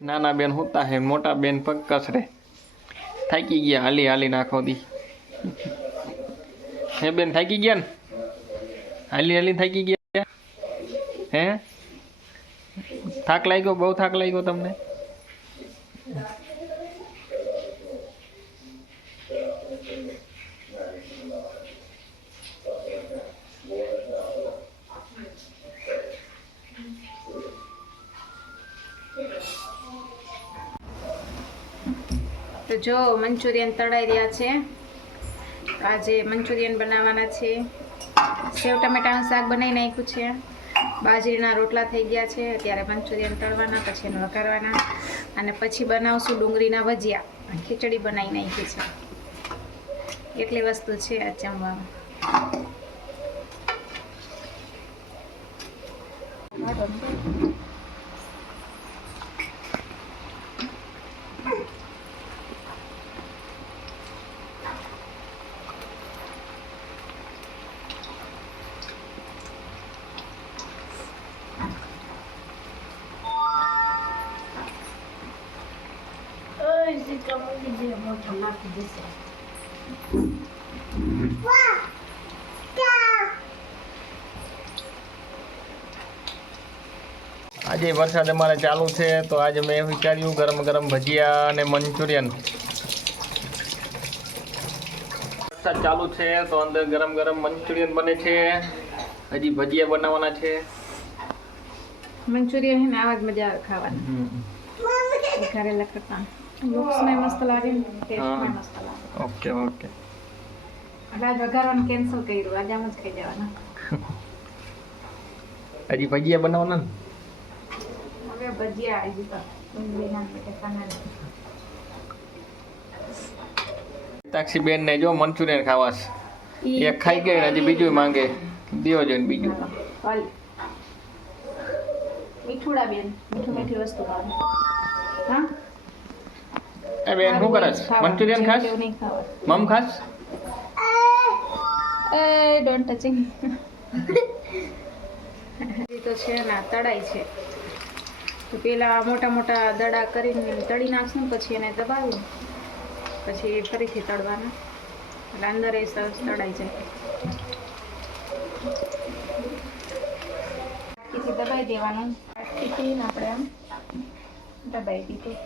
નાના બેન હોતા હે, મોટા બેન પગ કસરે થાકી ગયા, હાલી હાલી નાખો દી. હે બેન, થાકી ગયા ને? હાલી હાલી થાકી ગયા? હે? થાક લાગ્યો? બહુ થાક લાગ્યો તમને? તો જો મંચુરિયન તળાઈ રહ્યા છે. આજે મંચુરિયન બનાવવાના છે. સેવ ટમેટાનું શાક બનાવી નાખ્યું છે. બાજરીના રોટલા થઈ ગયા છે. અત્યારે મંચુરિયન તળવાના, પછી એને વઘારવાના. અને પછી બનાવશું ડુંગળીના ભજીયા. ખીચડી બનાવી નાખી છે. એટલી વસ્તુ છે આ જમવામાં આજે વરસાદ અમારે ચાલુ છે તો આજે મેં વિચાર્યું ગરમ ગરમ ભજીયા અને મંચુરિયન. વરસાદ ચાલુ છે તો અંદર ગરમ ગરમ મંચુરિયન બને છે. હજી ભજીયા બનાવવાના છે. મંચુરિયન આવા જ મજા આવે ખાવાની. વઘારેલા કરતા લુક્સમાં મસ્ત લાગે ને ટેસ્ટમાં મસ્ત લાગે ઓકે ઓકે એટલે આજ વઘારવાનું કેન્સલ કર્યું આજે આમ જ ખાઈ જવાના હજી ભજીયા બનાવવાના ને હવે ભજીયા આવી તો ડુંગળીના બટેકાના ને. તાક્ષી બેન ને જો મંચુરિયન ખાવાસ એ એક ખાઈ ગઈ ને હજી બીજું માંગે દિયો જોઈને બીજું મીઠુડા બેન મીઠું મીઠી વસ્તુ હા એ બેન શું કરે છે મંચુરિયન ખાસ. મમ ખાસ? એ ડોન્ટ ટચિંગ તો છે ના તડાઈ છે. તો પેલા મોટા મોટા દડા કરીને તળી નાખશું ને પછી એને દબાવી પછી ફરીથી તળવાના. એટલે અંદર એ સરસ તળાઈ જાય દબાઈ દેવાનું. આપણે આમ દબાઈ દીધું.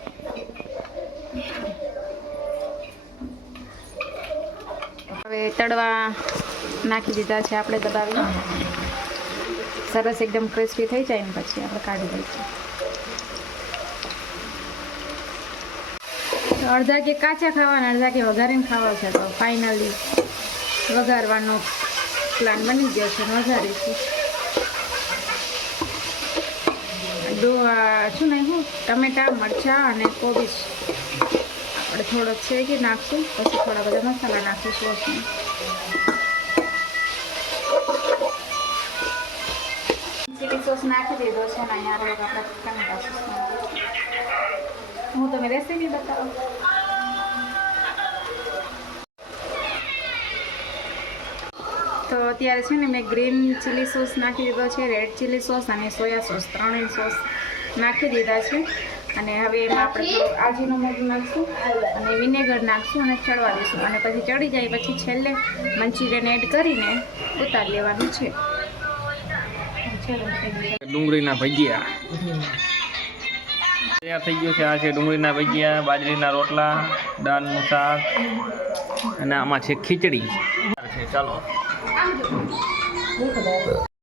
હવે તળવા નાખી દીધા છે આપણે દબાવીને. સરસ એકદમ ક્રિસ્પી થઈ જાય ને પછી આપણે કાઢી દઈશું. અડધા કે કાચા ખાવાના, અડધા કે વઘારીને ખાવા છે. તો ફાઇનલી વઘારવાનો પ્લાન બની ગયો છે વઘારીશું. આ શું નાખ્યું ટમેટા, મરચાં અને કોબીજ. આપણે થોડોક શેકી નાખશું? પછી થોડા બધા મસાલા નાખીશું સોસમાં સોસ નાખી દીધો છે ને, અહીંયા હું તમે રેસીપી બતાવો. તો અત્યારે છે ને મેં ગ્રીન ચીલી સોસ નાખી દીધો છે, રેડ ચીલી સોસ અને સોયા સોસ, ત્રણેય સોસ નાખી દીધા છે. અને હવે એમાં આપણે આજીનું મોઢું નાખશું અને વિનેગર નાખશું અને ચડવા દઈશું. અને પછી ચડી જાય પછી છેલ્લે મંચુરિયન એડ કરીને ઉતારી લેવાનું છે. ચલો. ડુંગળીના ભજીયા. તૈયાર થઈ ગયું છે આ છે ડુંગળીના ભજીયા, બાજરીના રોટલા, દાળનું શાક, અને આમાં છે ખીચડી. છે ચાલો